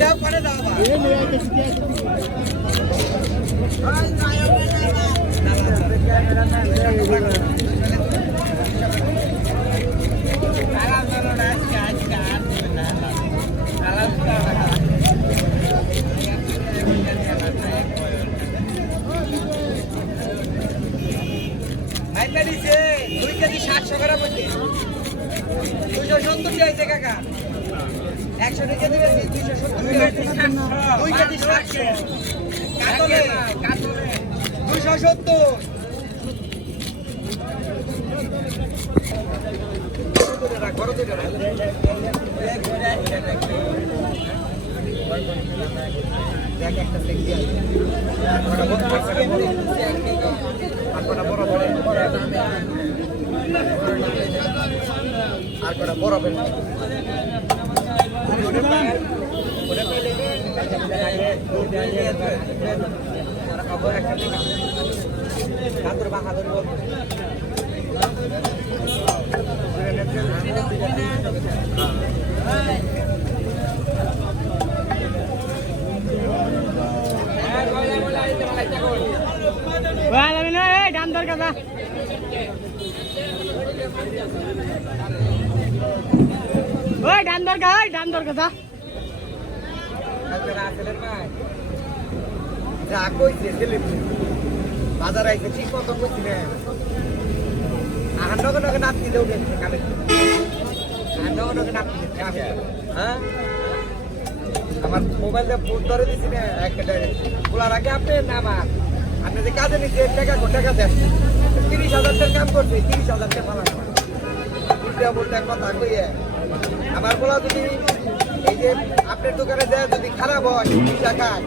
দাও করে দাও দিছে 2 কেজি 700 গ্রাম হচ্ছে 270 চাইছে কাকা 100 টাকা দিবে 270 2 কেজি 700 কাতলে 270 করো দিবে দেখ একটা সেক্সি আছে আর কটা বড় বড় আর কটা বড় বড় দাম দর কথা ওই দাম দর কথা যা কইছে ছেলে বাজার আইছে ঠিক মতো কইছি না নগে নগে নাপতি দেও দেখছে কালে নগে নগে নাপতি দেখছে হ্যাঁ আমার মোবাইলটা ফোন ধরে দিছি না একটা খোলার আগে আপনি নামান আপনি যে কাজে নিচ্ছে টাকা দেন 30,000 টাকার কাম করছে 30,000 টাকা পালা না উল্টা বলতে কথা কইয়ে আমার বলা যদি এই যে আপনার দোকানে দেয় যদি খারাপ হয় টাকায়